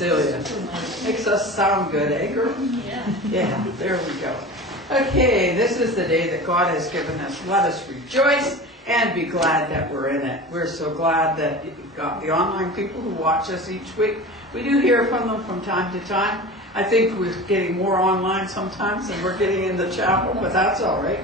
Celia. Makes us sound good, eh, girl? Yeah, there we go. Okay, this is the day that God has given us. Let us rejoice and be glad that we're in it. We're so glad that you've got the online people who watch us each week. We do hear from them from time to time. I think we're getting more online sometimes than we're getting in the chapel, but that's all right.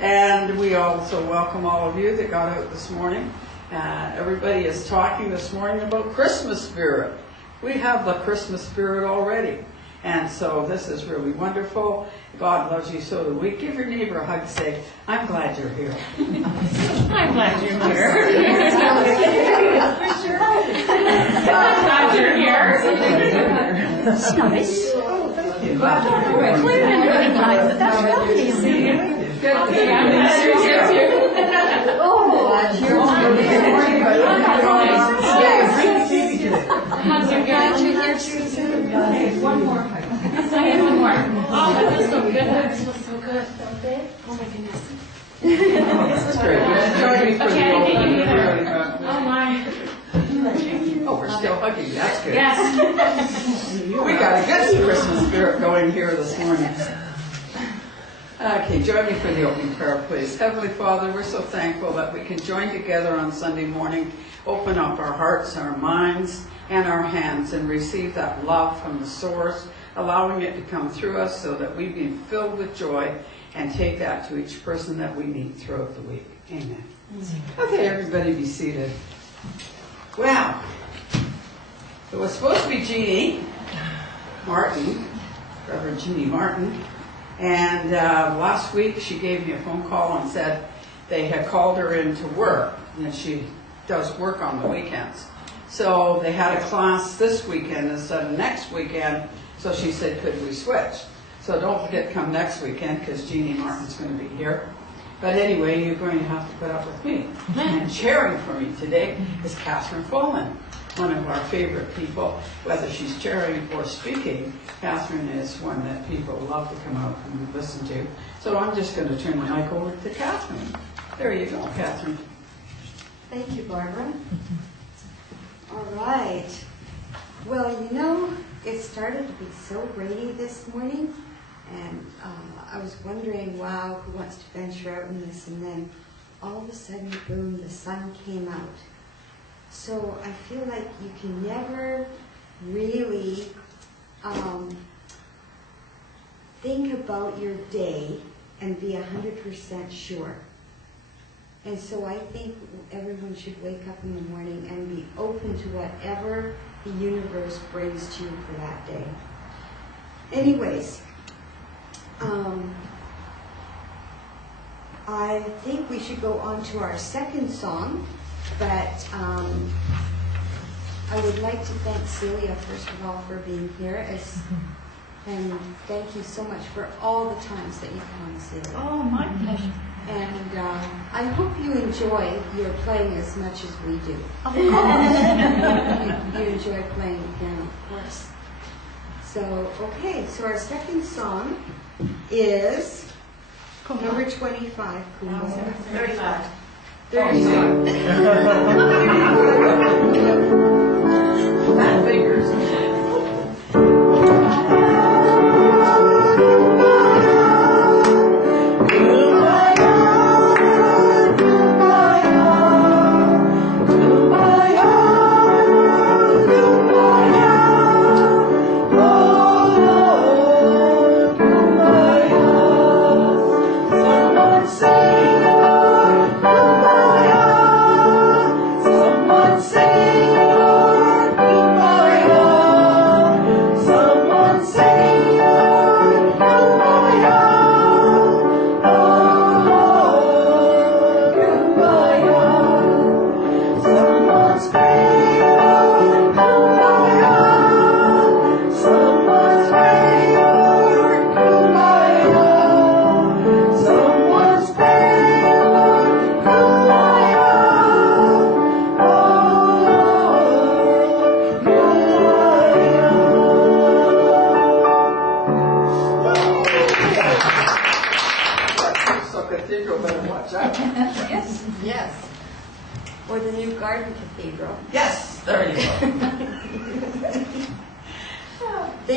And we also welcome all of you that got out this morning. Everybody is talking this morning about Christmas spirit. We have the Christmas spirit already. And so this is really wonderful. God loves you, so do we. Give your neighbor a hug. Say, I'm glad you're here. I'm glad you're here. I'm glad you're here. That's nice. Oh, thank you. Clear and really nice, but that's really easy. Okay, I'm glad you're here too. Hugs are good. Okay, one more hug. One more. Oh, that feels so good. That feels so good. Oh my goodness. That's great. Okay, I think you either. Oh my. Oh, we're still hugging. That's good. Yes. We got a good Christmas spirit going here this morning. Okay, join me for the opening prayer, please. Heavenly Father, we're so thankful that we can join together on Sunday morning, open up our hearts, our minds, and our hands, and receive that love from the source, allowing it to come through us so that we be filled with joy and take that to each person that we meet throughout the week. Amen. Okay, everybody be seated. Wow. It was supposed to be Jeannie Martin, Reverend Jeannie Martin, and last week she gave me a phone call and said they had called her in to work, and she does work on the weekends. So they had a class this weekend instead of next weekend, so she said, could we switch? So don't forget to come next weekend because Jeannie Martin's going to be here. But anyway, you're going to have to put up with me. And chairing for me today is Katherine Fahlman, one of our favorite people. Whether she's chairing or speaking, Katherine is one that people love to come out and listen to. So I'm just going to turn the mic over to Katherine. There you go, Katherine. Thank you, Barbara. All right. Well, you know, it started to be so rainy this morning, and I was wondering, wow, who wants to venture out in this? And then all of a sudden, boom, the sun came out. So I feel like you can never really think about your day and be 100% sure. And so I think everyone should wake up in the morning and be open to whatever the universe brings to you for that day. Anyways, I think we should go on to our second song, but I would like to thank Celia, first of all, for being here. And thank you so much for all the times that you've come, Celia. Oh, my pleasure. And I hope you enjoy your playing as much as we do. Of course. You enjoy playing the piano, of course. So, okay, so our second song is number 25. 35. 35. That figures.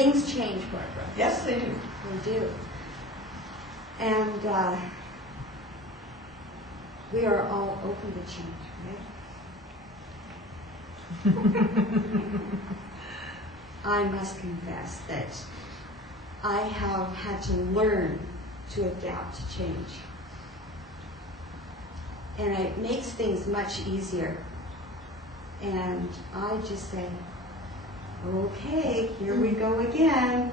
things change, Barbara. Yes, they do. They do. And we are all open to change, right? I must confess that I have had to learn to adapt to change. And it makes things much easier. And I just say, okay, here we go again,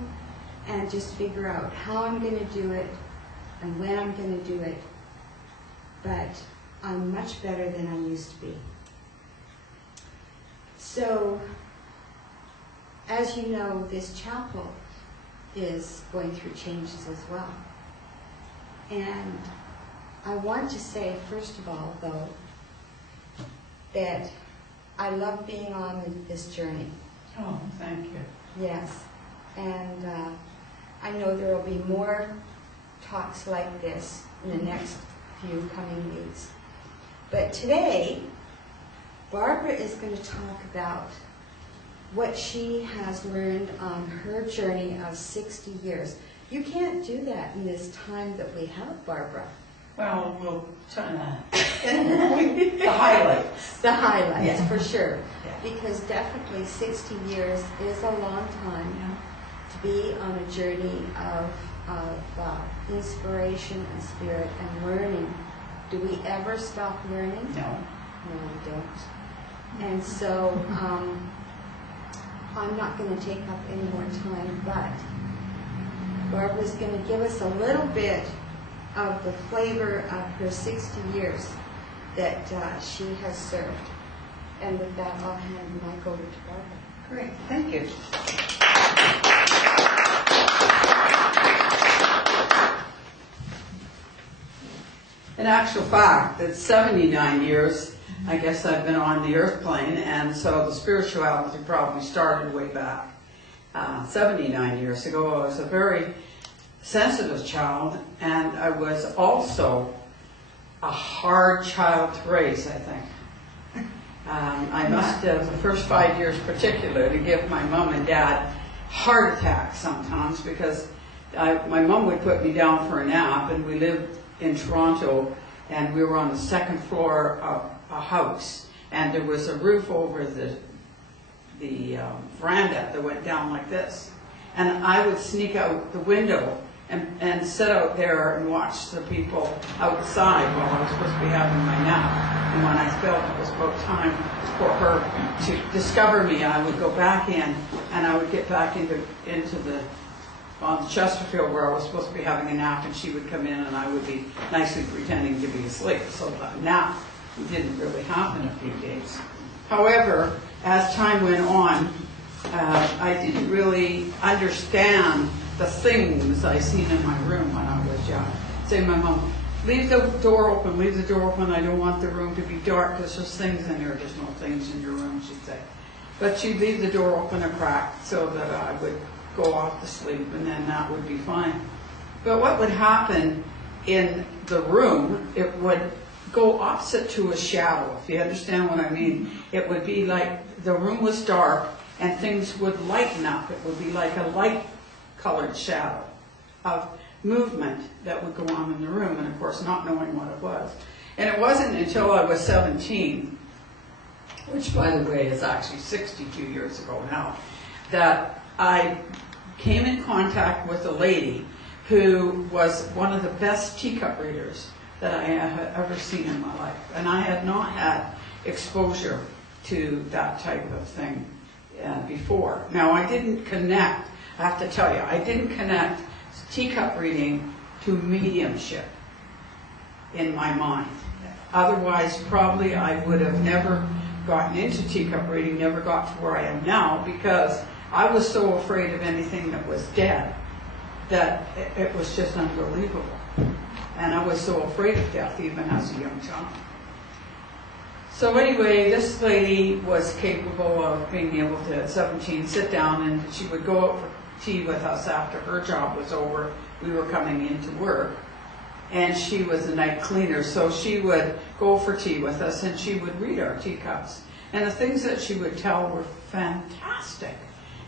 and just figure out how I'm going to do it and when I'm going to do it. But I'm much better than I used to be. So, as you know, this chapel is going through changes as well. And I want to say, first of all, though, that I love being on this journey. Oh, thank you. Yes. And I know there will be more talks like this in the next few coming weeks. But today, Barbara is going to talk about what she has learned on her journey of 60 years. You can't do that in this time that we have, Barbara. Well, we'll try to the highlights. The highlights, Yeah. for sure. Yeah. Because definitely 60 years is a long time to be on a journey of inspiration and spirit and learning. Do we ever stop learning? No. No, we don't. And so I'm not going to take up any more time, but Barbara's going to give us a little bit of the flavor of her 60 years that she has served. And with that, I'll hand the mic over to Barbara. Great, thank you. In actual fact, it's 79 years, I guess I've been on the earth plane, and so the spirituality probably started way back. 79 years ago, I was a very sensitive child, and I was also a hard child to raise, I think. I must have, the first 5 years particularly, give my mom and dad heart attacks sometimes, because my mom would put me down for a nap, and we lived in Toronto, and we were on the second floor of a house, and there was a roof over the veranda that went down like this. And I would sneak out the window and sit out there and watch the people outside while I was supposed to be having my nap. And when I felt it was about time for her to discover me, I would go back in, and I would get back into the on Chesterfield where I was supposed to be having a nap, and she would come in and I would be nicely pretending to be asleep. So the nap didn't really happen a few days. However, as time went on, I didn't really understand the things I seen in my room when I was young. Say, my mom, leave the door open, leave the door open. I don't want the room to be dark. There's just things in there. There's no things in your room, she'd say. But she'd leave the door open a crack so that I would go off to sleep, and then that would be fine. But what would happen in the room, it would go opposite to a shadow, if you understand what I mean. It would be like the room was dark and things would lighten up. It would be like a light-colored shadow of movement that would go on in the room, and of course not knowing what it was. And it wasn't until I was 17, which by the way is actually 62 years ago now, that I came in contact with a lady who was one of the best teacup readers that I had ever seen in my life. And I had not had exposure to that type of thing before. Now, I didn't connect, I have to tell you, I didn't connect teacup reading to mediumship in my mind. Otherwise, probably I would have never gotten into teacup reading, never got to where I am now, because I was so afraid of anything that was dead that it was just unbelievable. And I was so afraid of death even as a young child. So anyway, this lady was capable of being able to, at 17, sit down, and she would go out for tea with us after her job was over. We were coming into work. And she was a night cleaner, so she would go for tea with us, and she would read our teacups. And the things that she would tell were fantastic.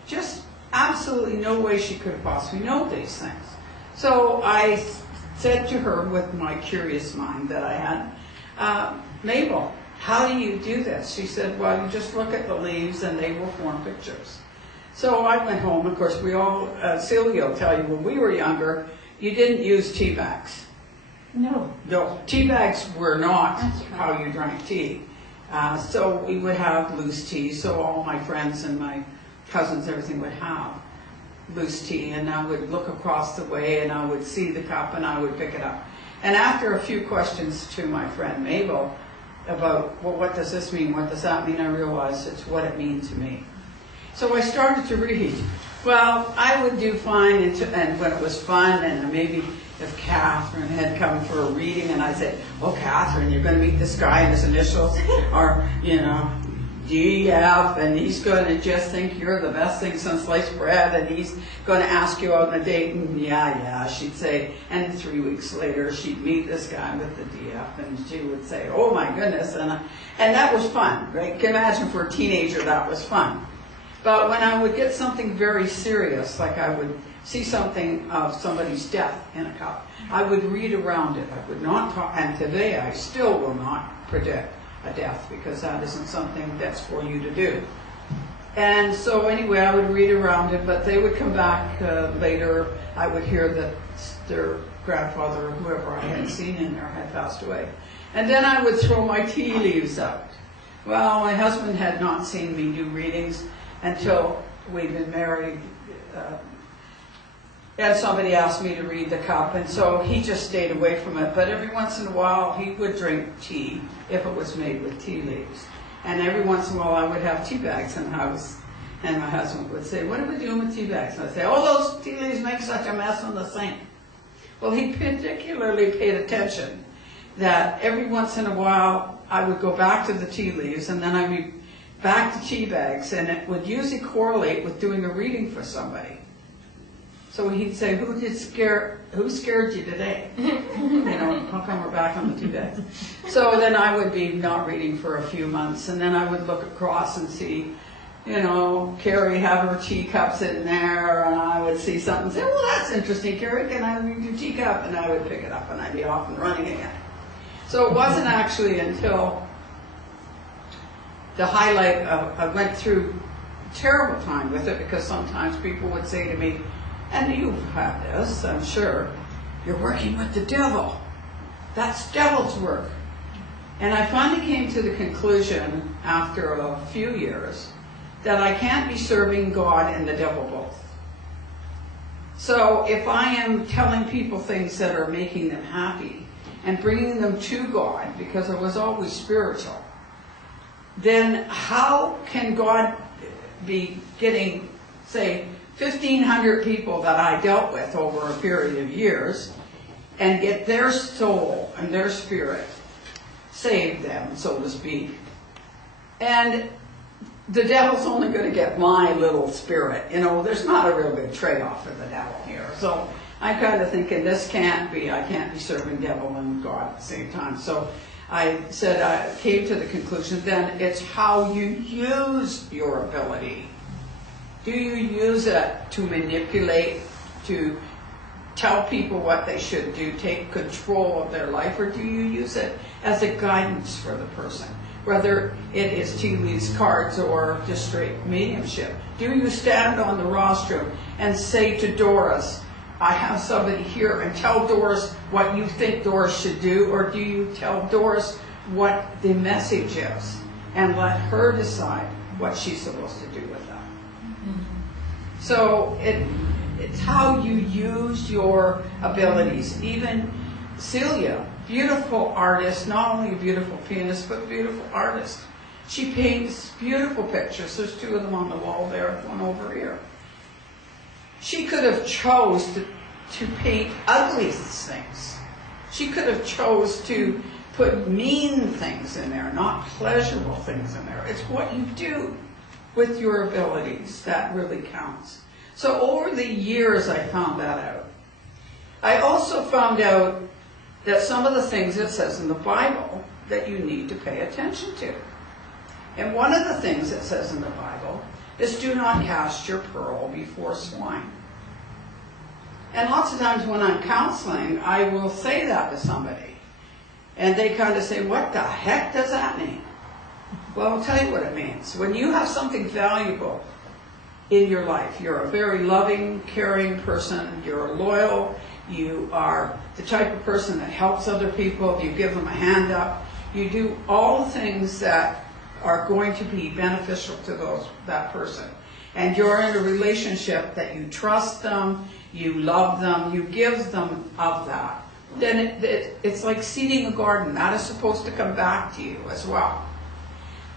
Just absolutely no way she could have possibly known these things. So I said to her with my curious mind that I had, Mabel, how do you do this? She said, well, you just look at the leaves and they will form pictures. So I went home. Of course, we all, Celia will tell you, when we were younger, you didn't use tea bags. No. No, tea bags were not That's right. how you drank tea. So we would have loose tea. So all my friends and my cousins, everything would have loose tea. And I would look across the way and I would see the cup and I would pick it up. And after a few questions to my friend Mabel about, well, what does this mean? What does that mean? I realized it's what it means to me. So I started to read. Well, I would do fine, and when it was fun, and maybe if Katherine had come for a reading, and I'd say, oh, Katherine, you're going to meet this guy and his initials are, DF, and he's going to just think you're the best thing since sliced bread, and he's going to ask you out on a date, and yeah, she'd say, and 3 weeks later, she'd meet this guy with the DF, and she would say, oh my goodness, and that was fun, right? You can imagine for a teenager that was fun. But when I would get something very serious, like I would see something of somebody's death in a cup, I would read around it. I would not talk, and today I still will not predict a death because that isn't something that's for you to do. And so anyway, I would read around it, but they would come back later. I would hear that their grandfather or whoever I had seen in there had passed away. And then I would throw my tea leaves out. Well, my husband had not seen me do readings until we'd been married, and somebody asked me to read the cup, and so he just stayed away from it. But every once in a while, he would drink tea if it was made with tea leaves. And every once in a while, I would have tea bags in the house, and my husband would say, what are we doing with tea bags? And I'd say, oh, those tea leaves make such a mess on the sink. Well, he particularly paid attention that every once in a while, I would go back to the tea leaves, and then I'd be back to tea bags, and it would usually correlate with doing a reading for somebody. So he'd say, who scared you today? How come we're back on the tea bags? So then I would be not reading for a few months, and then I would look across and see, Carrie have her teacups in there, and I would see something and say, well, that's interesting, Carrie, can I read your teacup? And I would pick it up, and I'd be off and running again. So it wasn't actually until the highlight of, I went through a terrible time with it because sometimes people would say to me, and you've had this, I'm sure, you're working with the devil. That's devil's work. And I finally came to the conclusion after a few years that I can't be serving God and the devil both. So if I am telling people things that are making them happy and bringing them to God, because I was always spiritual, then how can God be getting, say, 1,500 people that I dealt with over a period of years and get their soul and their spirit, save them, so to speak, and the devil's only going to get my little spirit. There's not a real good trade-off for the devil here. So I'm kind of thinking this can't be, I can't be serving devil and God at the same time. So I said, I came to the conclusion then it's how you use your ability. Do you use it to manipulate, to tell people what they should do, take control of their life, or do you use it as a guidance for the person? Whether it is tea leaves, cards, or just straight mediumship. Do you stand on the rostrum and say to Doris, I have somebody here, and tell Doris what you think Doris should do, or do you tell Doris what the message is and let her decide what she's supposed to do with that? So it's how you use your abilities. Even Celia, beautiful artist, not only a beautiful pianist, but a beautiful artist. She paints beautiful pictures. There's two of them on the wall there, one over here. She could have chose to paint ugly things. She could have chose to put mean things in there, not pleasurable things in there. It's what you do with your abilities that really counts. So over the years I found that out. I also found out that some of the things it says in the Bible that you need to pay attention to. And one of the things it says in the Bible is do not cast your pearl before swine. And lots of times when I'm counseling, I will say that to somebody. And they kind of say, what the heck does that mean? Well, I'll tell you what it means. When you have something valuable in your life, you're a very loving, caring person, you're loyal, you are the type of person that helps other people, you give them a hand up, you do all the things that are going to be beneficial to that person. And you're in a relationship that you trust them, you love them, you give them of that. Then it's like seeding a garden. That is supposed to come back to you as well.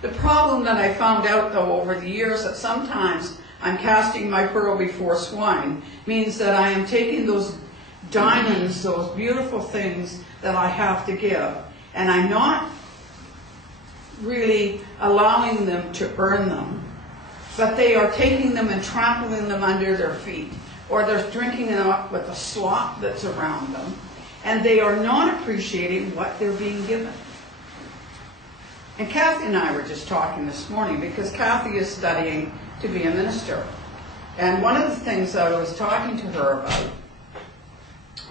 The problem that I found out, though, over the years, that sometimes I'm casting my pearl before swine, means that I am taking those diamonds, those beautiful things that I have to give, and I'm not really allowing them to earn them, but they are taking them and trampling them under their feet, or they're drinking them up with the slop that's around them, and they are not appreciating what they're being given. And Kathy and I were just talking this morning because Kathy is studying to be a minister. And one of the things that I was talking to her about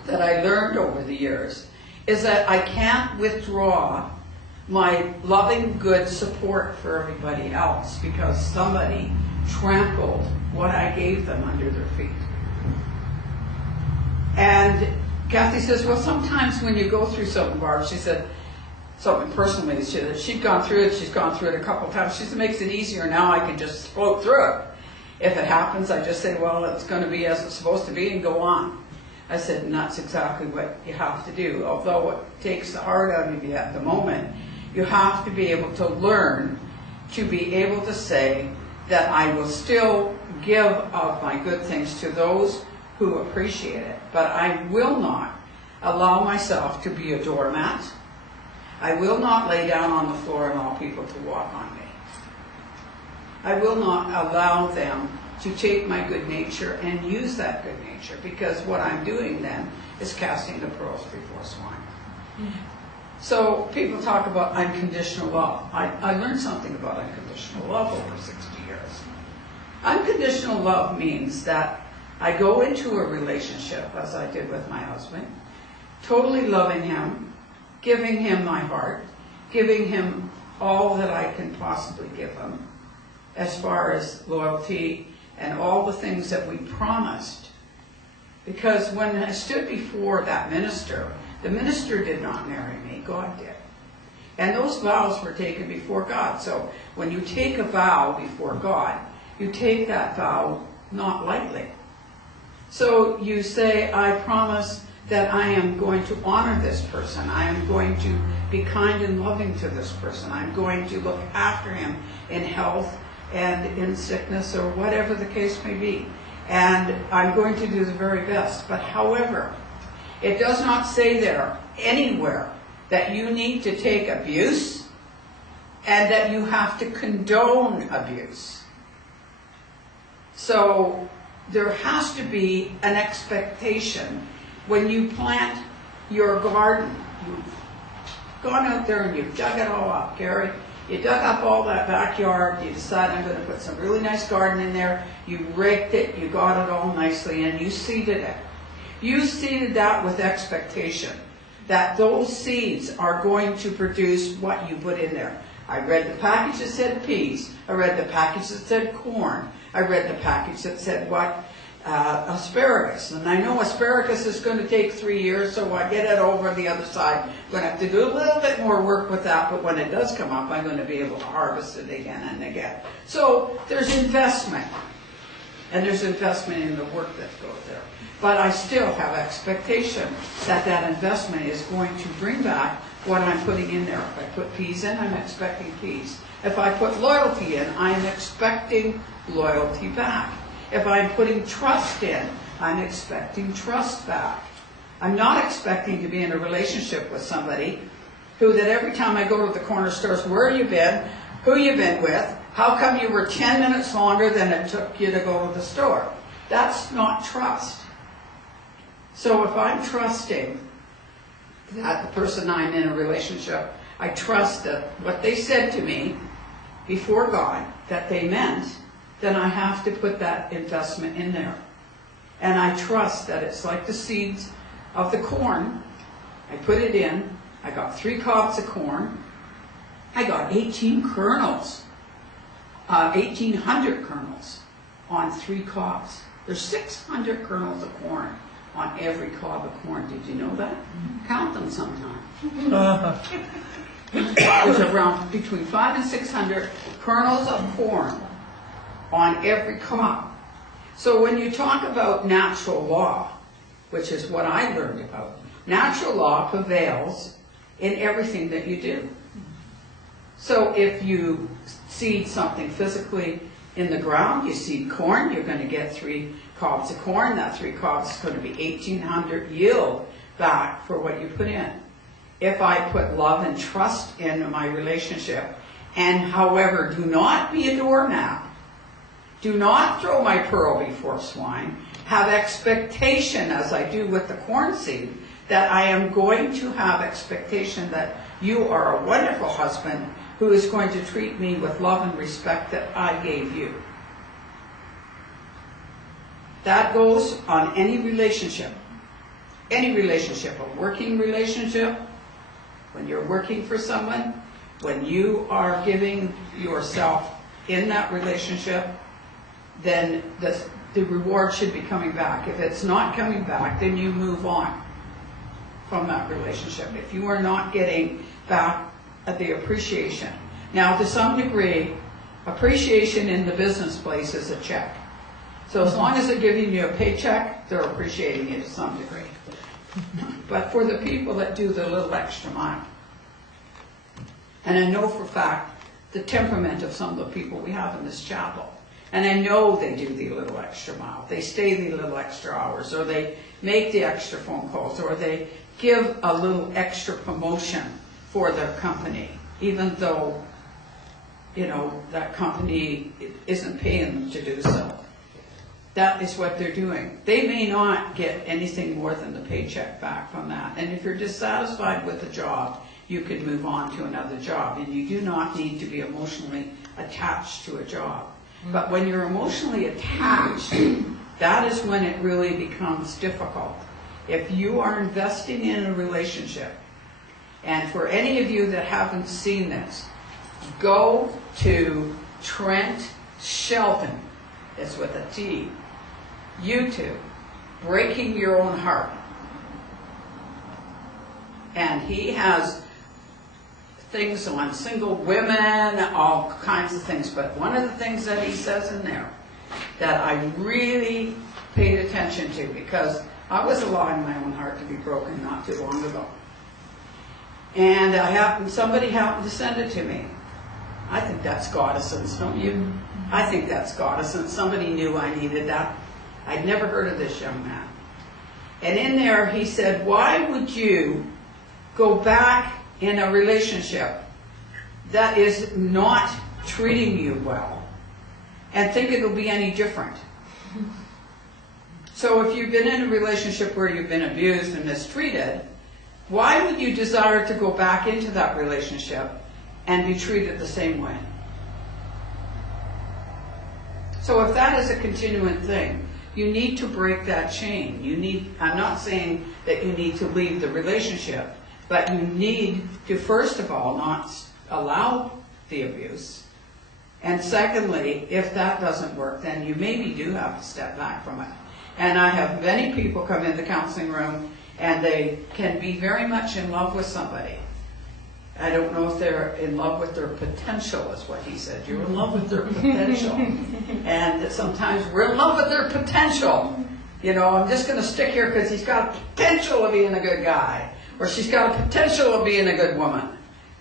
that I learned over the years is that I can't withdraw my loving, good support for everybody else because somebody trampled what I gave them under their feet. And Kathy says, well, sometimes when you go through something, Barb, she said, something personally, she'd gone through it, she's gone through it a couple of times. She said, it makes it easier now, I can just float through it. If it happens, I just say, well, it's going to be as it's supposed to be and go on. I said, and that's exactly what you have to do. Although it takes the heart out of you at the moment, you have to be able to learn to be able to say that I will still give of my good things to those who appreciate it. But I will not allow myself to be a doormat. I will not lay down on the floor and allow people to walk on me. I will not allow them to take my good nature and use that good nature, because what I'm doing then is casting the pearls before swine. Mm-hmm. So people talk about unconditional love. I learned something about unconditional love over 60 years. Unconditional love means that I go into a relationship, as I did with my husband, totally loving him, giving him my heart, giving him all that I can possibly give him, as far as loyalty and all the things that we promised. Because when I stood before that minister, the minister did not marry me, God did. And those vows were taken before God. So when you take a vow before God, you take that vow not lightly. So you say, I promise that I am going to honor this person. I am going to be kind and loving to this person. I'm going to look after him in health and in sickness or whatever the case may be. And I'm going to do the very best. But however, it does not say there anywhere that you need to take abuse and that you have to condone abuse. So there has to be an expectation. When you plant your garden, you've gone out there and you've dug it all up, Gary. You dug up all that backyard, you decide I'm going to put some really nice garden in there, you raked it, you got it all nicely, and you seeded it. You seeded that with expectation that those seeds are going to produce what you put in there. I read the package that said peas. I read the package that said corn. I read the package that said what? Asparagus. And I know asparagus is going to take 3 years, so I get it over the other side. I'm going to have to do a little bit more work with that, but when it does come up, I'm going to be able to harvest it again and again. So there's investment. And there's investment in the work that goes there. But I still have expectation that that investment is going to bring back what I'm putting in there. If I put peas in, I'm expecting peas. If I put loyalty in, I'm expecting loyalty back. If I'm putting trust in, I'm expecting trust back. I'm not expecting to be in a relationship with somebody who that every time I go to the corner stores, where you been, who you been with, how come you were 10 minutes longer than it took you to go to the store. That's not trust. So if I'm trusting that the person I'm in a relationship, I trust that what they said to me before God, that they meant, then I have to put that investment in there. And I trust that it's like the seeds of the corn. I put it in. I got 3 cobs of corn. I got 18 kernels, 1,800 kernels on 3 cobs. There's 600 kernels of corn on every cob of corn. Did you know that? Count them sometime. There's around between 500 and 600 kernels of corn on every cob. So when you talk about natural law, which is what I learned about, natural law prevails in everything that you do. So if you seed something physically in the ground, you seed corn, you're going to get 3 cobs of corn. That 3 cobs is going to be 1,800 yield back for what you put in. If I put love and trust in my relationship, and however, do not be a doormat, do not throw my pearl before swine, have expectation, as I do with the corn seed, that I am going to have expectation that you are a wonderful husband who is going to treat me with love and respect that I gave you. That goes on any relationship. Any relationship, a working relationship, when you're working for someone, when you are giving yourself in that relationship, then the reward should be coming back. If it's not coming back, then you move on from that relationship. If you are not getting back the appreciation. Now, to some degree, appreciation in the business place is a check. So as long as they're giving you a paycheck, they're appreciating it to some degree. But for the people that do the little extra mile, and I know for a fact the temperament of some of the people we have in this chapel, and I know they do the little extra mile. They stay the little extra hours, or they make the extra phone calls, or they give a little extra promotion for their company, even though, you know, that company isn't paying them to do so. That is what they're doing. They may not get anything more than the paycheck back from that. And if you're dissatisfied with the job, you can move on to another job. And you do not need to be emotionally attached to a job. But when you're emotionally attached, that is when it really becomes difficult. If you are investing in a relationship, and for any of you that haven't seen this, go to Trent Shelton, it's with a T, YouTube, Breaking Your Own Heart. And he has things on single women, all kinds of things. But one of the things that he says in there that I really paid attention to, because I was allowing my own heart to be broken not too long ago. And somebody happened to send it to me. I think that's goddessence, don't you? I think that's goddessence. Somebody knew I needed that. I'd never heard of this young man. And in there he said, why would you go back in a relationship that is not treating you well and think it'll be any different? So if you've been in a relationship where you've been abused and mistreated, why would you desire to go back into that relationship and be treated the same way? So if that is a continuing thing, you need to break that chain. I'm not saying that you need to leave the relationship, but you need to, first of all, not allow the abuse. And secondly, if that doesn't work, then you maybe do have to step back from it. And I have many people come in the counseling room and they can be very much in love with somebody. I don't know if they're in love with their potential, is what he said. You're in love with their potential. And sometimes we're in love with their potential. You know, I'm just going to stick here because he's got a potential of being a good guy. Or she's got a potential of being a good woman.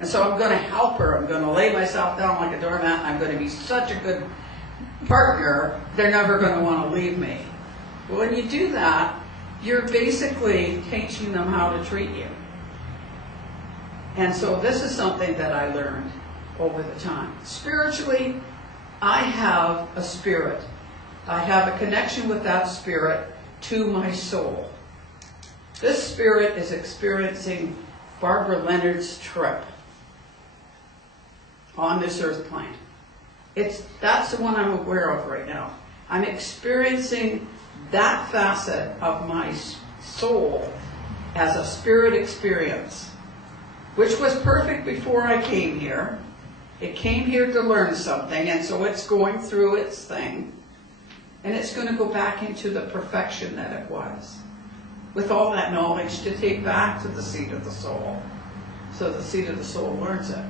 And so I'm going to help her. I'm going to lay myself down like a doormat. And I'm going to be such a good partner, they're never going to want to leave me. Well, when you do that, you're basically teaching them how to treat you. And so this is something that I learned over the time. Spiritually, I have a spirit. I have a connection with that spirit to my soul. This spirit is experiencing Barbara Leonard's trip on this earth plane. That's the one I'm aware of right now. I'm experiencing that facet of my soul as a spirit experience, which was perfect before I came here. It came here to learn something, and so it's going through its thing. And it's going to go back into the perfection that it was, with all that knowledge to take back to the seat of the soul, so the seat of the soul learns it.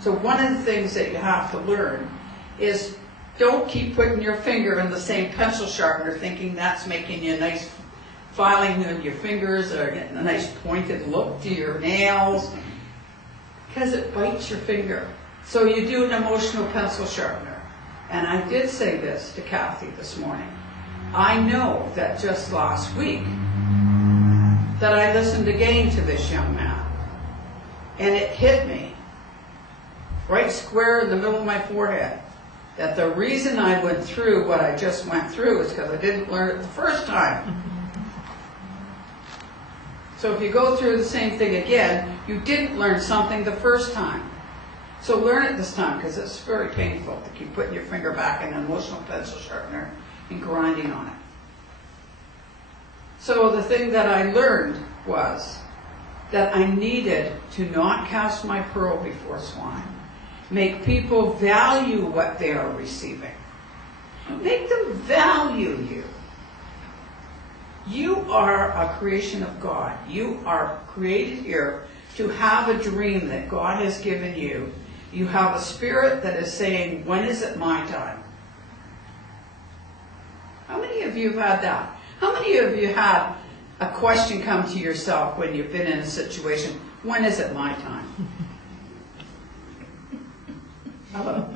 So one of the things that you have to learn is don't keep putting your finger in the same pencil sharpener thinking that's making you a nice filing of your fingers or getting a nice pointed look to your nails, because it bites your finger. So you do an emotional pencil sharpener. And I did say this to Kathy this morning. I know that just last week that I listened again to this young man, and it hit me right square in the middle of my forehead that the reason I went through what I just went through is because I didn't learn it the first time. So if you go through the same thing again, you didn't learn something the first time. So learn it this time, because it's very painful to keep putting your finger back in an emotional pencil sharpener and grinding on it. So the thing that I learned was that I needed to not cast my pearl before swine. Make people value what they are receiving. Make them value you. You are a creation of God. You are created here to have a dream that God has given you. You have a spirit that is saying, when is it my time? How many of you have had that? How many of you had a question come to yourself when you've been in a situation, when is it my time? Hello.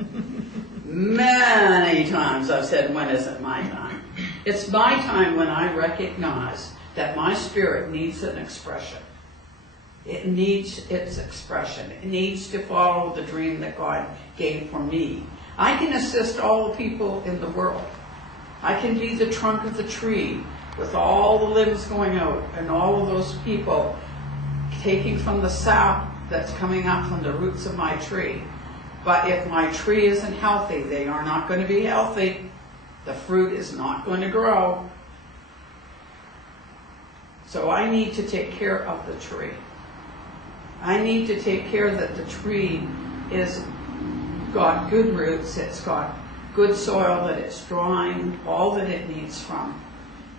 Many times I've said, when is it my time? It's my time when I recognize that my spirit needs an expression. It needs its expression. It needs to follow the dream that God gave for me. I can assist all the people in the world. I can be the trunk of the tree with all the limbs going out and all of those people taking from the sap that's coming up from the roots of my tree. But if my tree isn't healthy, they are not going to be healthy. The fruit is not going to grow. So I need to take care of the tree. I need to take care that the tree is got good roots, it's got good soil, that it's drawing all that it needs from.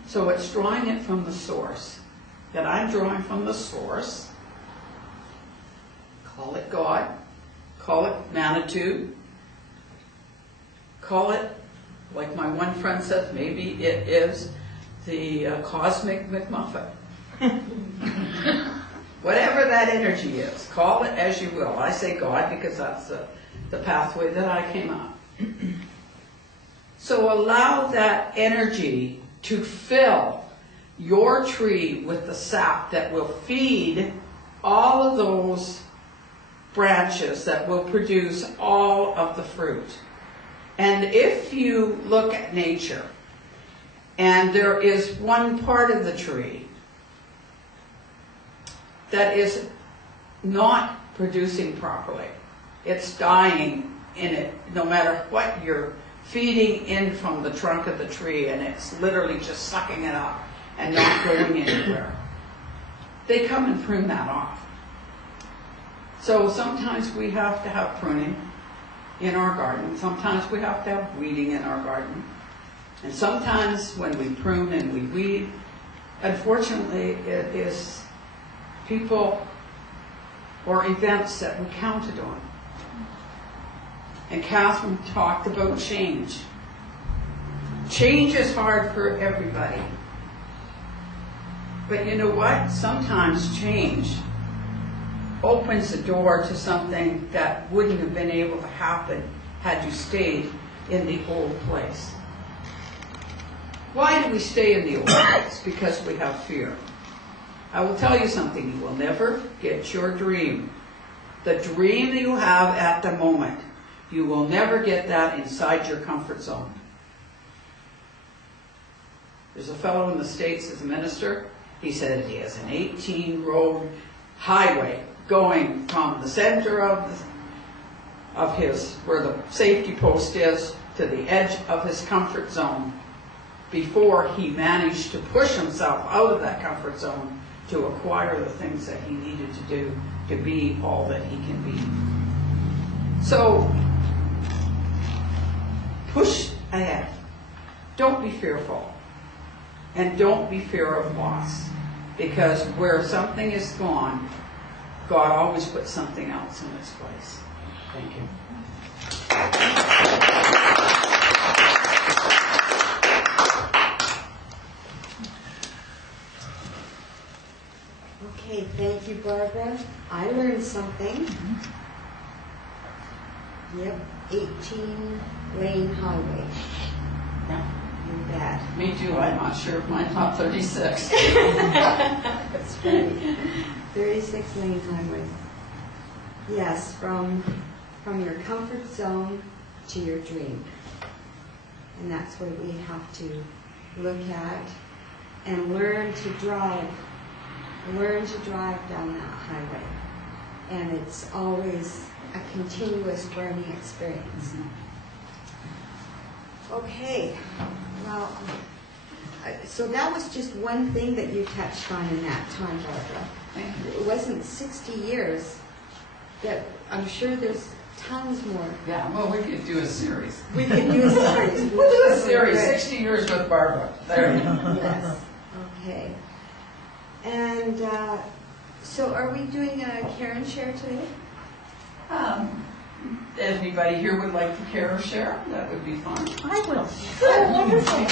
So it's drawing it from the source. That I'm drawing from the source. Call it God. Call it Manitou. Call it, like my one friend says, maybe it is the cosmic McMuffin. Whatever that energy is, call it as you will. I say God because that's the pathway that I came up. So allow that energy to fill your tree with the sap that will feed all of those branches that will produce all of the fruit. And if you look at nature, and there is one part of the tree that is not producing properly, it's dying in it, no matter what you're feeding in from the trunk of the tree, and it's literally just sucking it up and not going anywhere. They come and prune that off. So sometimes we have to have pruning in our garden. Sometimes we have to have weeding in our garden. And sometimes when we prune and we weed, unfortunately it is people or events that we counted on. And Katherine talked about change. Change is hard for everybody. But you know what? Sometimes change opens the door to something that wouldn't have been able to happen had you stayed in the old place. Why do we stay in the old place? Because we have fear. I will tell you something, you will never get your dream. The dream that you have at the moment, you will never get that inside your comfort zone. There's a fellow in the States as a minister. He said he has an 18-road highway going from the center of of his, where the safety post is, to the edge of his comfort zone before he managed to push himself out of that comfort zone to acquire the things that he needed to do to be all that he can be. So, push ahead. Don't be fearful. And don't be fear of loss. Because where something is gone, God always puts something else in its place. Thank you. Okay, thank you, Barbara. I learned something. Yep, 18-lane highway. Yeah. You bet. Me too. I'm not sure if mine's not 36. That's right. 36-lane highway. Yes, from your comfort zone to your dream. And that's what we have to look at and learn to drive. Learn to drive down that highway. And it's always a continuous learning experience. Okay, well, so that was just one thing that you touched on in that time, Barbara. Thank you. It wasn't 60 years. That I'm sure there's tons more. Yeah, well, we could do a series. We could do a series. We'll do a series, 60 years with Barbara. There you go. Yes, okay. And so are we doing a Karen share today? Anybody here would like to care or share? That would be fun. I will. Oh, wonderful.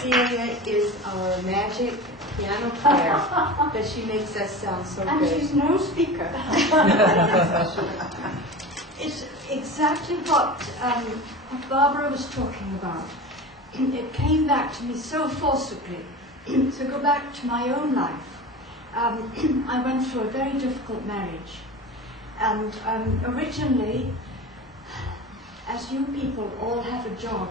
Celia is our magic piano player, but she makes us sound so And good. she's no speaker. It's exactly what Barbara was talking about. It came back to me so forcibly. To go back to my own life, I went through a very difficult marriage. And originally, as you people all have a job,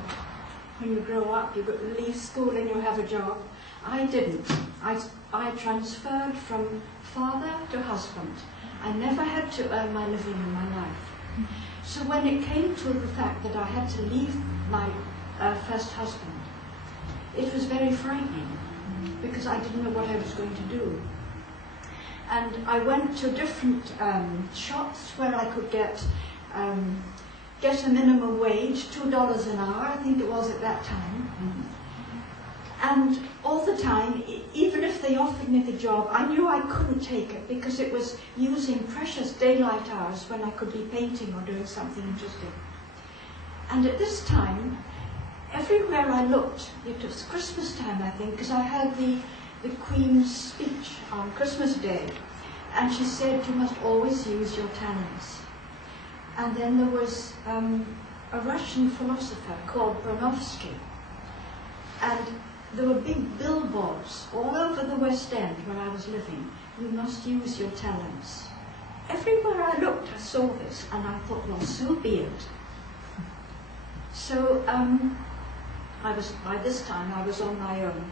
when you grow up, you leave school and you have a job. I didn't. I transferred from father to husband. I never had to earn my living in my life. So when it came to the fact that I had to leave my first husband, it was very frightening because I didn't know what I was going to do. And I went to different shops where I could get a minimum wage, $2 an hour, I think it was at that time. And all the time, even if they offered me the job, I knew I couldn't take it because it was using precious daylight hours when I could be painting or doing something interesting. And at this time, everywhere I looked, it was Christmas time, I think, because I heard the Queen's speech on Christmas Day. And she said, you must always use your talents. And then there was a Russian philosopher called Bronovsky. And there were big billboards all over the West End where I was living. You must use your talents. Everywhere I looked, I saw this, and I thought, well, so be it. So by this time, I was on my own.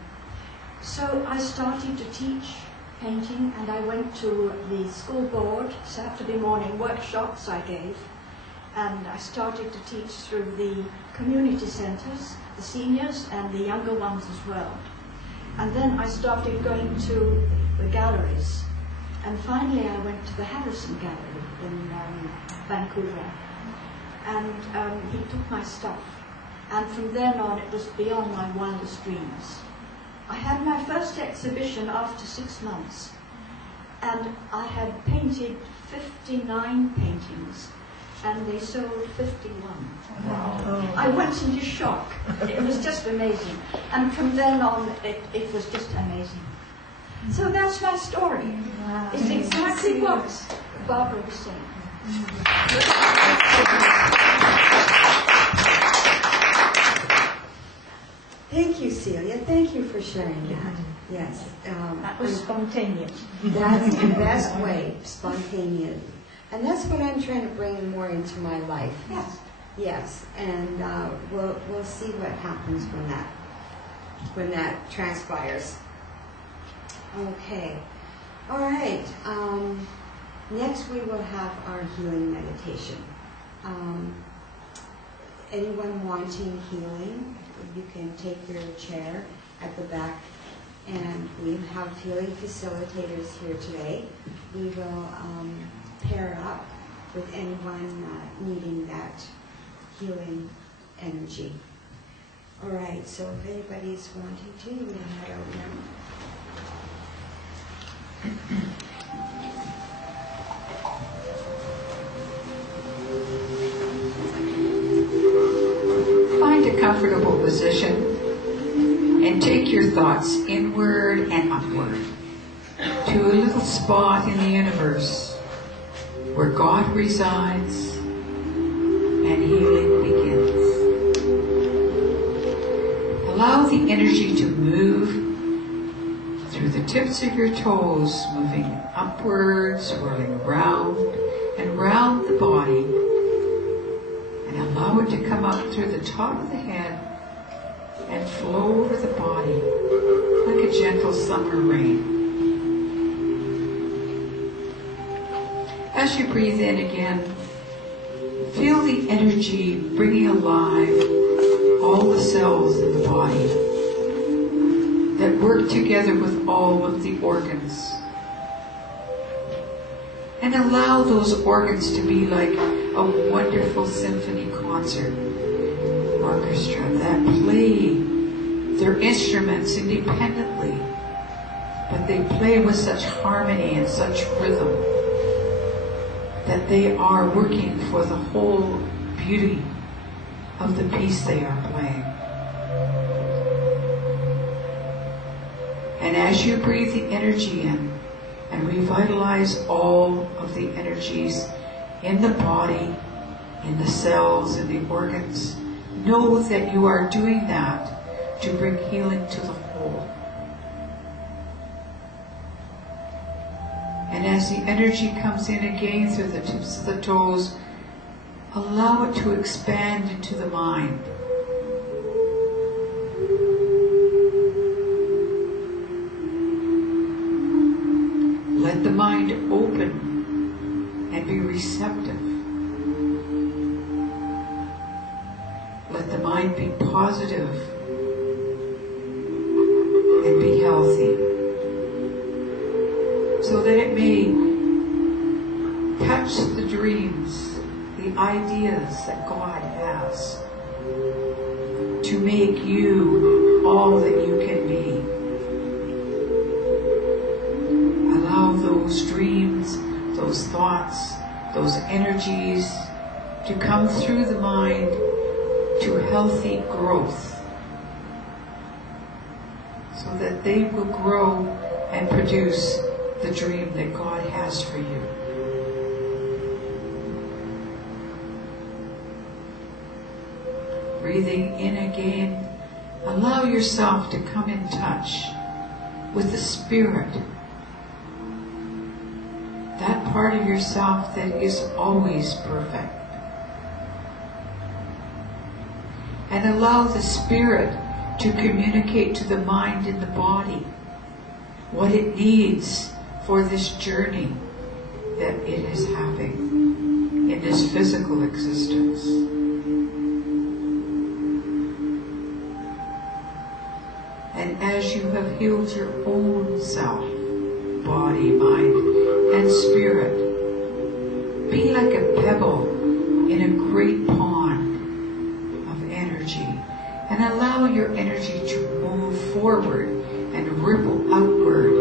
So I started to teach painting, and I went to the school board, Saturday morning workshops I gave, and I started to teach through the community centres, the seniors and the younger ones as well. And then I started going to the galleries, and finally I went to the Harrison Gallery in Vancouver, and he took my stuff, and from then on it was beyond my wildest dreams. I had my first exhibition after 6 months, and I had painted 59 paintings, and they sold 51. Wow. I went into shock. It was just amazing. And from then on, it was just amazing. So that's my story. Wow. It's exactly what Barbara was saying. Thank you, Celia. Thank you for sharing that. Yes. That was spontaneous. That's the best way, spontaneous. And that's what I'm trying to bring more into my life. Yes. Yes, and we'll see what happens when that transpires. Okay. All right. Next, we will have our healing meditation. Anyone wanting healing, you can take your chair at the back, and we have healing facilitators here today. We will pair up with anyone needing that healing energy. All right, so if anybody's wanting to, you can head out now. Find a comfortable position and take your thoughts inward and upward to a little spot in the universe where God resides and healing begins. Allow the energy to move through the tips of your toes, moving upwards, swirling round and round the body, and allow it to come up through the top of the head and flow over the body like a gentle summer rain. As you breathe in again, feel the energy bringing alive all the cells in the body that work together with all of the organs. And allow those organs to be like a wonderful symphony concert orchestra that play their instruments independently, but they play with such harmony and such rhythm that they are working for the whole beauty of the piece they are playing. And as you breathe the energy in and revitalize all of the energies in the body, in the cells, in the organs, know that you are doing that to bring healing to the whole. And as the energy comes in again through the tips of the toes, allow it to expand into the mind. Let the mind open and be receptive. Let the mind be positive and be healthy, so that it may touch the dreams, the ideas that God has to make you all that you can be. Allow those dreams, those thoughts, those energies to come through the mind to healthy growth, so that they will grow and produce the dream that God has for you. Breathing in again, allow yourself to come in touch with the Spirit, that part of yourself that is always perfect. And allow the Spirit to communicate to the mind and the body what it needs for this journey that it is having in this physical existence. And as you have healed your own self, body, mind, and spirit, be like a pebble in a great pond of energy, and allow your energy to move forward and ripple outward,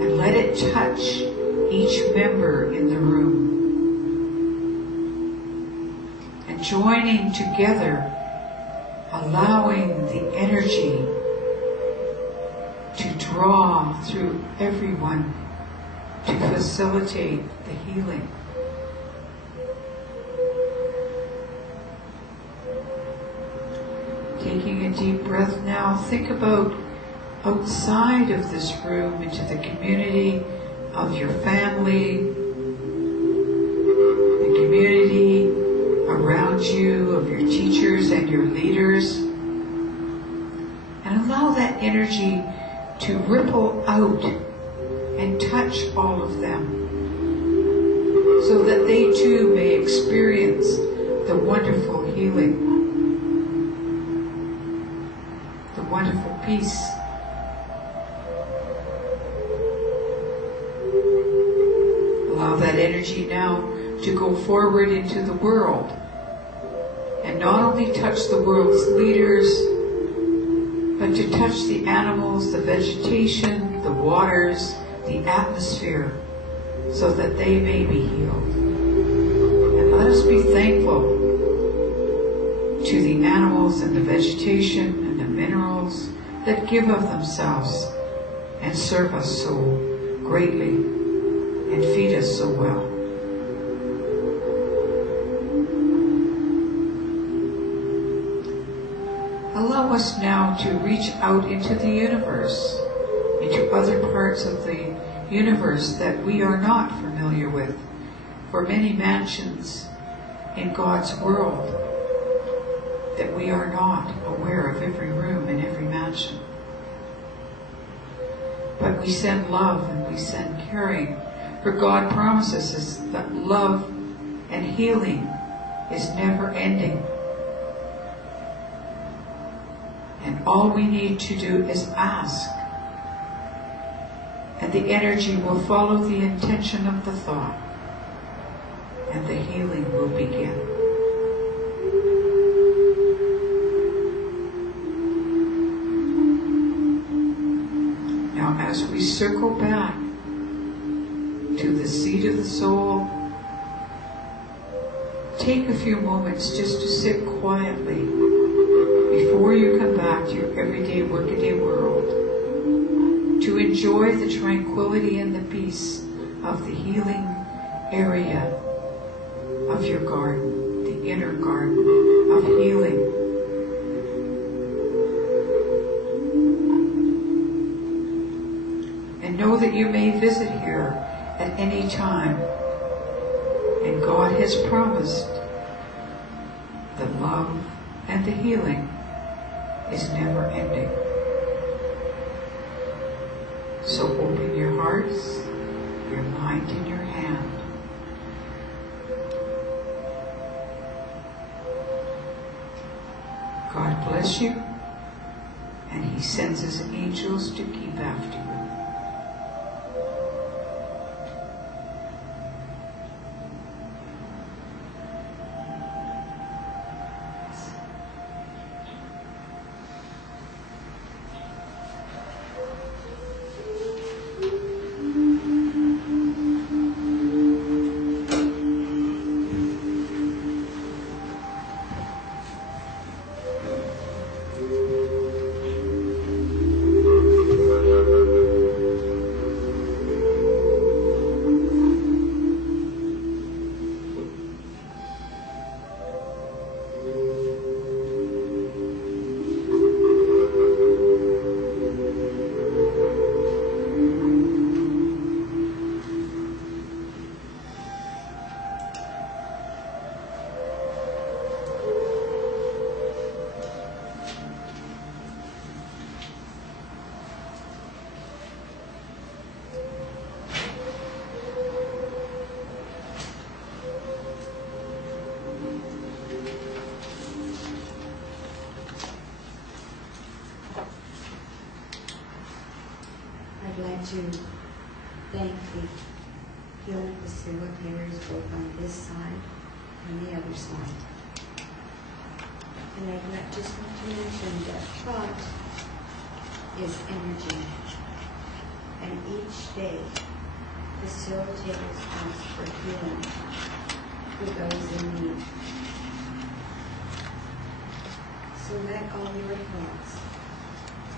and let it touch each member in the room. And joining together, allowing the energy to draw through everyone to facilitate the healing. Taking a deep breath now, think about outside of this room, into the community of your family, the community around you, of your teachers and your leaders, and allow that energy to ripple out and touch all of them. so that they too may experience the wonderful healing, the wonderful peace. Allow that energy now to go forward into the world and not only touch the world's leaders, but to touch the animals, the vegetation, the waters, the atmosphere, so that they may be healed. And let us be thankful to the animals and the vegetation and the minerals that give of themselves and serve us so greatly and feed us so well. Allow us now to reach out into the universe, into other parts of the universe that we are not familiar with, for many mansions in God's world that we are not aware of every room in every mansion. But we send love and we send caring, for God promises us that love and healing is never ending. And all we need to do is ask. And the energy will follow the intention of the thought. And the healing will begin. Now as we circle back to the seat of the soul, take a few moments just to sit quietly before you come back to your everyday workaday world, to enjoy the tranquility and the peace of the healing area of your garden, the inner garden of healing. And know that you may visit here at any time, and God has promised the love and the healing is never ending. So open your hearts, your mind and your hand. God bless you, and He sends His angels to keep after you. I'd like to thank the healing facilitators both on this side and the other side. And I'd just want to mention that thought is energy. And each day, facilitators ask for healing for those in need. So let all your thoughts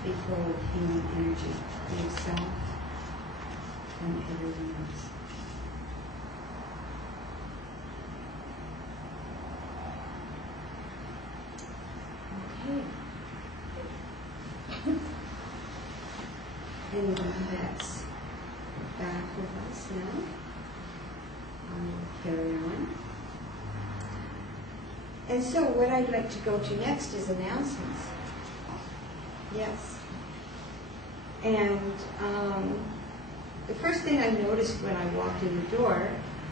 be full of healing energy for yourself and everyone else. Okay. Anyone that's back with us now, I will carry on. And so what I'd like to go to next is announcements. Yes. And the first thing I noticed when I walked in the door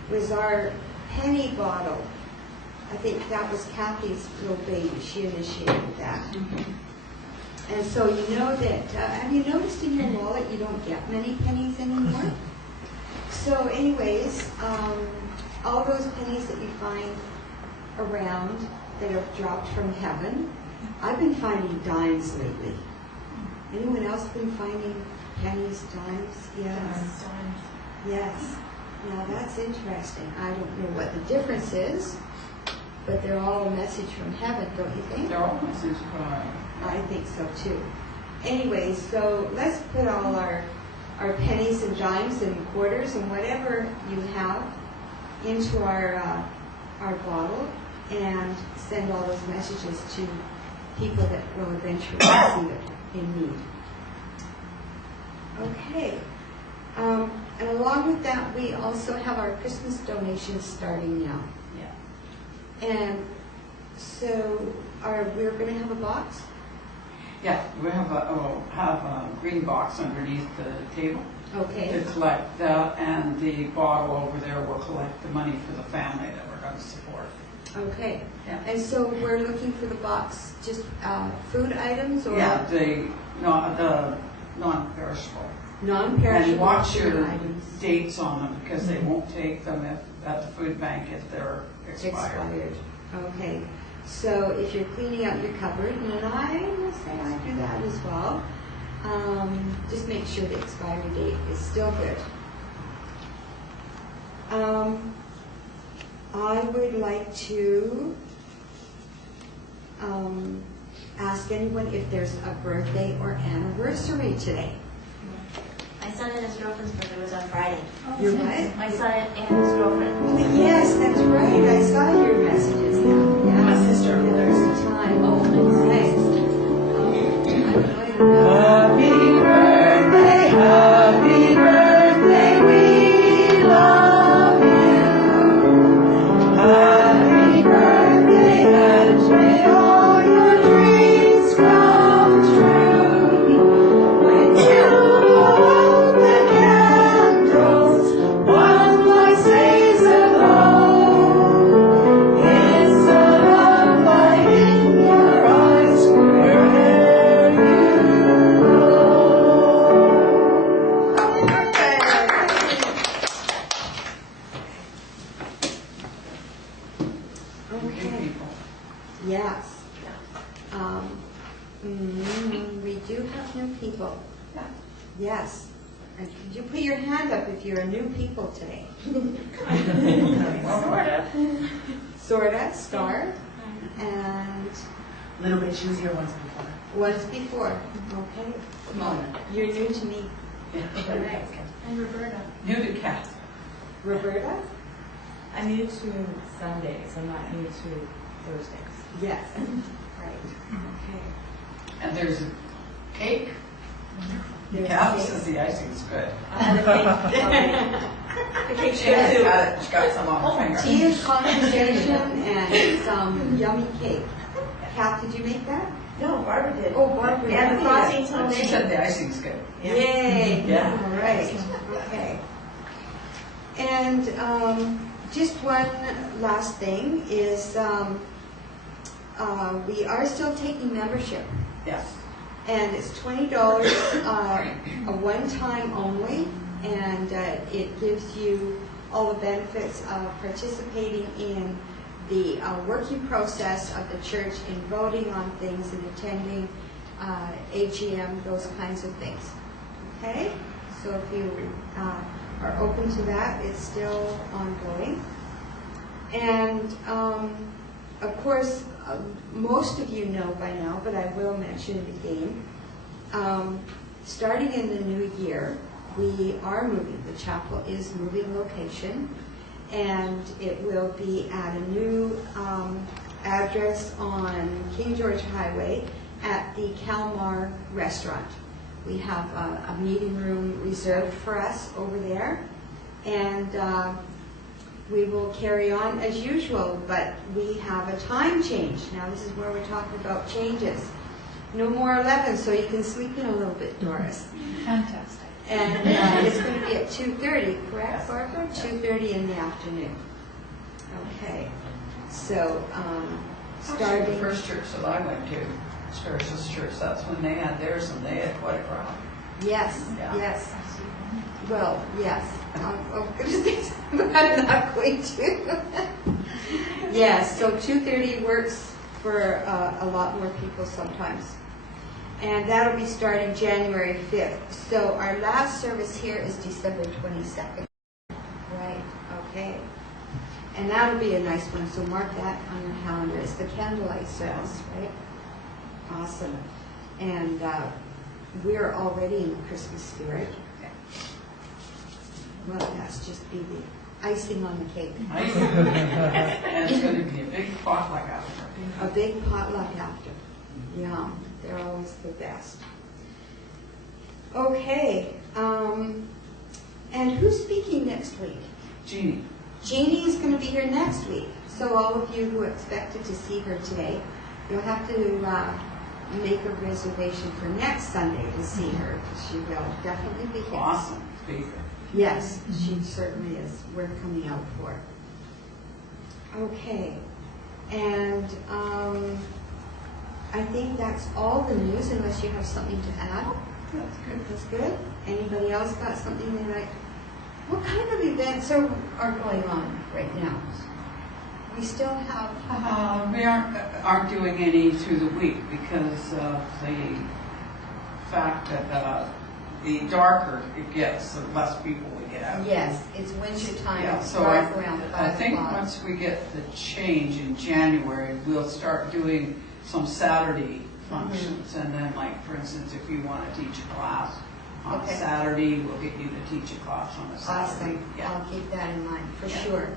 was our penny bottle. I think that was Kathy's little baby. She initiated that. And so you know that, have you noticed in your wallet you don't get many pennies anymore? So anyways, all those pennies that you find around that are dropped from heaven, I've been finding dimes lately. Anyone else been finding pennies, dimes? Yes. Yes. Now that's interesting. I don't know what the difference is, but they're all a message from heaven, don't you think? They're all messages from I think so too. Anyway, so let's put all our pennies and dimes and quarters and whatever you have into our bottle and send all those messages to people that will eventually receive it in need. Okay. And along with that, we also have our Christmas donations starting now. Yeah. And so we're going to have a box? Yeah, we have a green box underneath the table Okay. to collect that, and the bottle over there will collect the money for the family that we're going to support. Okay. Yeah. And so we're looking for the box, just food items or Yeah, the non-perishable. non-perishable And watch food your items dates on them, because they won't take them at the food bank if they're expired. Okay. So if you're cleaning out your cupboard, and I must say I do that as well, just make sure the expiry date is still good. I would like to ask anyone if there's a birthday or anniversary today. My son and his girlfriend's birthday was on Friday. Your what? My son and his girlfriend. Oh, yes, that's right. I saw your messages now. Yeah. My sister. There's the time. Oh, right. Happy birthday, we love you. Happy birthday, and may all your dreams come true. When you hold the candles, one light stays aglow. It's the love light in your eyes wherever you go. Okay. People. Yes. We do have new people. Yeah. Yes. And could you put your hand up if you're a new people today? Sorta, Star, and A little bit choosier ones before. once before. Okay. Mona. You're new to me. And Roberta. New to Kath. Roberta? I'm new to Sundays. I'm not new to Thursdays. Yes. Right. Okay. And there's a cake. There's Kath cake. says the icing's good. The cake's She got some on her finger. Tea is conversation and some yummy cake. Kath, did you make that? No, Barbara did. Oh, Barbara. And the did. frosting's And she homemade. said the icing's good. Yay. Yeah. All right. Okay. And just one last thing is we are still taking membership. Yes. And it's $20 a one-time only, and it gives you all the benefits of participating in the working process of the church in voting on things and attending AGM, those kinds of things. Okay? So if you are open to that, it's still ongoing. And of course, most of you know by now, but I will mention it again. Starting in the new year, we are moving. The chapel is moving location, and it will be at a new address on King George Highway at the Kalmar restaurant. We have a meeting room reserved for us over there, and we will carry on as usual, but we have a time change. Now this is where we're talking about changes. No more 11, so you can sleep in a little bit, Doris. Fantastic. And it's going to be at 2:30, correct, Barbara? 2:30 in the afternoon. Okay. So, Actually, starting... the first church that I went to, Spiritualist Church, that's when they had theirs, and they had quite a crowd. Yes, Yeah. yes. Well, yes. I'm going to say something, but I'm not going to. Yes, so 2:30 works for a lot more people sometimes. And that'll be starting January 5th. So our last service here is December 22nd. Right, okay. And that'll be a nice one, so mark that on your calendar. It's the candlelight service, right? Awesome. And we're already in the Christmas spirit. Well, that's just be the icing on the cake. And it's going to be a big potluck after. A big potluck after. Yeah, they're always the best. Okay, and who's speaking next week? Jeannie. Jeannie is going to be here next week. So all of you who expected to see her today, you'll have to make a reservation for next Sunday to see her. She will definitely be here. Awesome speaker. Yes, she certainly is. We're coming out for it. Okay, and I think that's all the news, unless you have something to add. That's good. That's good. Anybody else got something they like? What kind of events are going on right now? We still have... We aren't doing any through the week because of the fact that the darker it gets, the less people we get out. Yes, it's winter time. Yeah, It's so dark around 5 I think o'clock. once we get the change in January, we'll start doing some Saturday functions. And then, like, for instance, if you want to teach a class on Okay. a Saturday, we'll get you to teach a class on a Saturday. Awesome. Yeah. I'll keep that in mind, for Yeah. sure.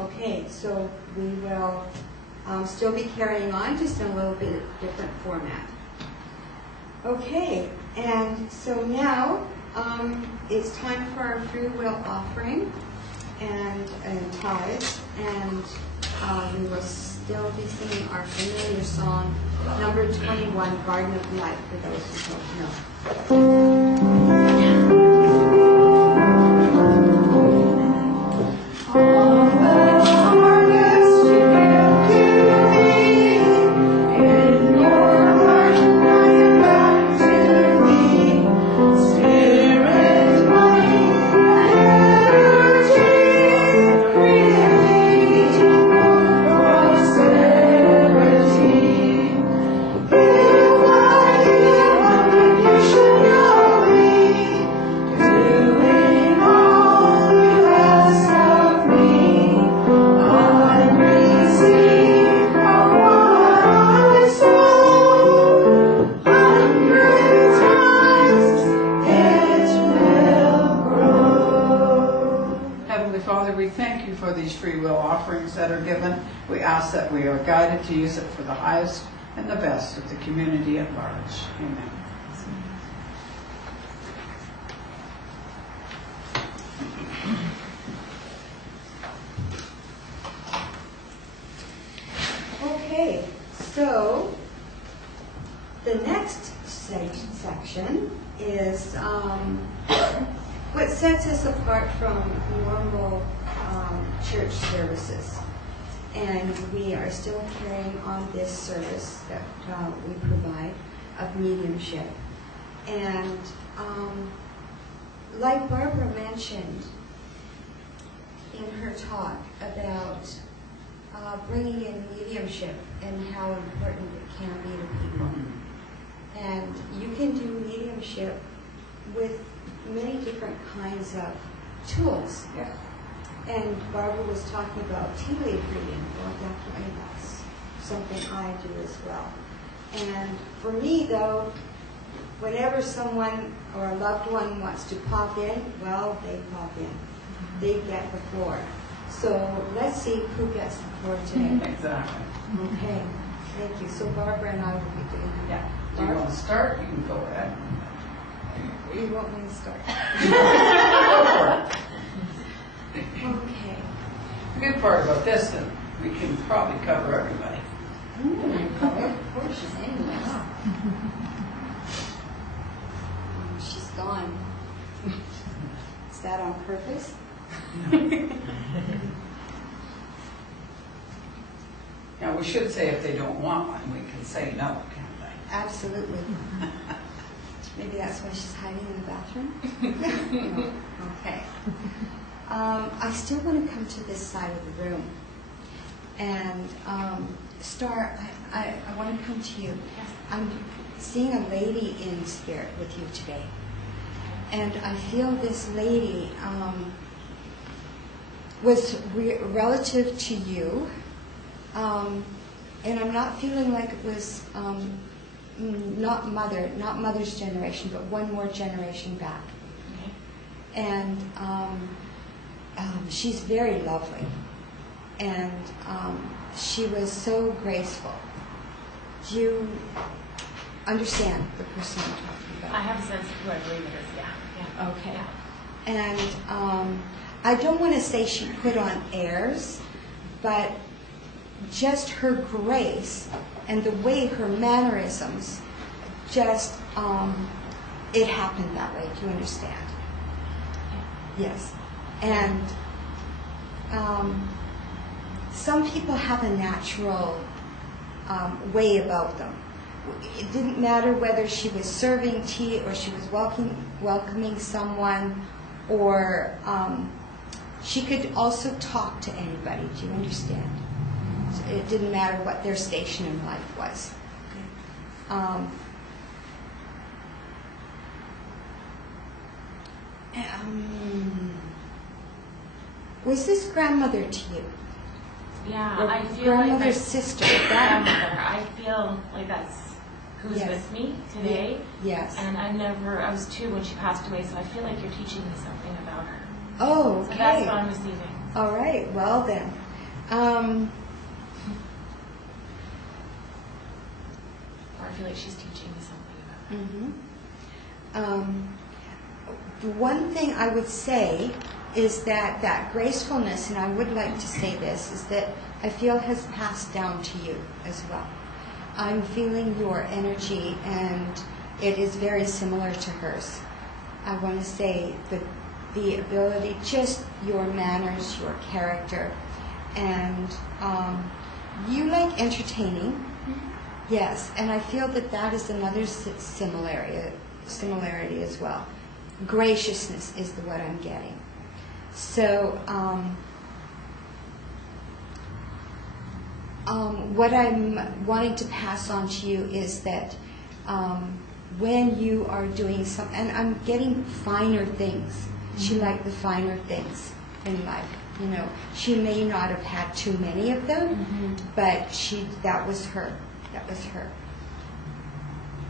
Okay, so we will still be carrying on, just in a little bit different format. Okay, and so now it's time for our free will offering and tithes, and we will still be singing our familiar song, number 21, Garden of Life, for those who don't know. That we are guided to use it for the highest and the best of the community at large. Amen. Okay, so the next section is what sets us apart from normal church services. And we are still carrying on this service that we provide of mediumship. And like Barbara mentioned in her talk about bringing in mediumship and how important it can be to people. And you can do mediumship with many different kinds of tools. Yeah. And Barbara was talking about tea leaf reading. Well, definitely that's something I do as well. And for me, though, whenever someone or a loved one wants to pop in, well, they pop in. They get the floor. So let's see who gets the floor today. Exactly. Okay, thank you. So Barbara and I will be doing that. Yeah. Do you want to start? You can go ahead. You want me to start? Go for it. Okay. The good part about this, then, we can probably cover everybody. Of course, anyway. She's gone. that on purpose? Now, we should say if they don't want one, we can say no, can't we? Absolutely. Maybe that's why she's hiding in the bathroom? No. Okay. I still want to come to this side of the room. And Star, I want to come to you. I'm seeing a lady in spirit with you today. And I feel this lady was relative to you. And I'm not feeling like it was not mother's generation, but one more generation back. Okay. And she's very lovely. And she was so graceful. Do you understand the person I'm talking about? I have a sense of who I believe it is, yeah. Okay. Yeah. And I don't want to say she put on airs, but just her grace and the way her mannerisms, just, it happened that way. Do you understand? Yes. And some people have a natural way about them. It didn't matter whether she was serving tea or she was welcoming someone, or she could also talk to anybody. Do you understand? So it didn't matter what their station in life was. Was this grandmother to you? Yeah, Or I feel grandmother's like my sister? grandmother. I feel like that's who's Yes. with me today. Yes. And I was 2 when she passed away, so I feel like you're teaching me something about her. Oh, okay. So that's what I'm receiving. All right. Well then, Or I feel like she's teaching me something about her. the one thing I would say is that gracefulness, and I would like to say this, is that I feel has passed down to you as well. I'm feeling your energy, and it is very similar to hers. I want to say the ability, just your manners, your character, and you like entertaining. Yes, and I feel that is another similarity as well. Graciousness is the what I'm getting. So, what I'm wanting to pass on to you is that when you are doing something, and I'm getting finer things. She liked the finer things in life. You know, she may not have had too many of them, but that was her. That was her.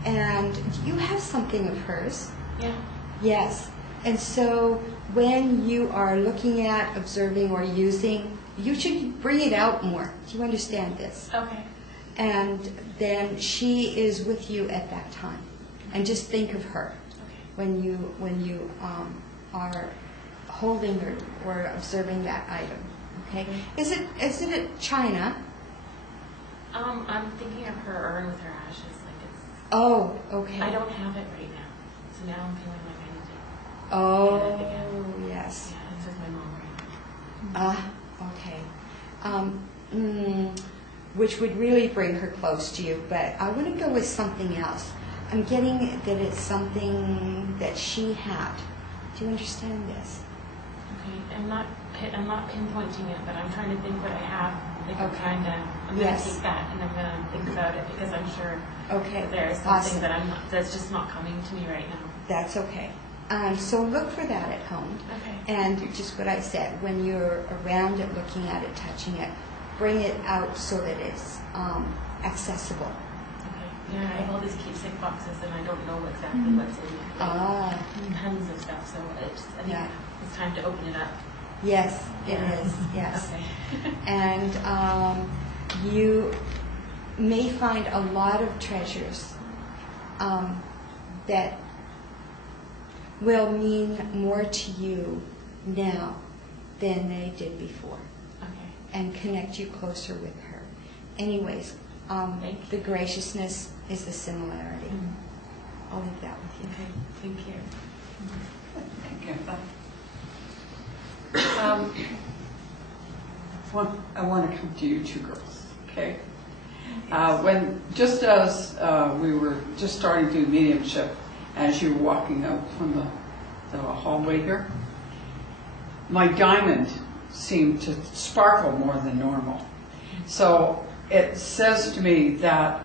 And you have something of hers. Yeah. Yes. And so when you are looking at, observing, or using, you should bring it out more. Do you understand this? Okay. And then she is with you at that time. And just think of her when you are holding or observing that item. Okay? Is it at China? I'm thinking of her urn with her ashes. Like it's. Oh, okay. I don't have it right now, so now I'm feeling like I need to. Oh, get it again. yes. Yeah, it's with my mom right now. Okay. Which would really bring her close to you, but I want to go with something else. I'm getting that it's something that she had. Do you understand this? Okay, I'm not pinpointing it, but I'm trying to think what I have. Like Okay. I'm going to Yes. take that and I'm going to think about it because I'm sure Okay. that there is Awesome. something that's just not coming to me right now. That's okay. So look for that at home. Okay. And just what I said, when you're around it, looking at it, touching it, bring it out so that it's accessible. Okay. Yeah, I have all these keepsake boxes and I don't know exactly what's in it. Ah, Tons of stuff, so I think Yeah. it's time to open it up. yes, it Yeah. is. Yes. Okay. And you may find a lot of treasures that will mean more to you now than they did before, Okay. and connect you closer with her. Anyways, Thank you. the graciousness is the similarity. I'll leave that with you. Okay. Thank you. Thank you. I want to come to you two girls, okay? Just as we were just starting to do mediumship, as you were walking out from the hallway here, my diamond seemed to sparkle more than normal. So it says to me that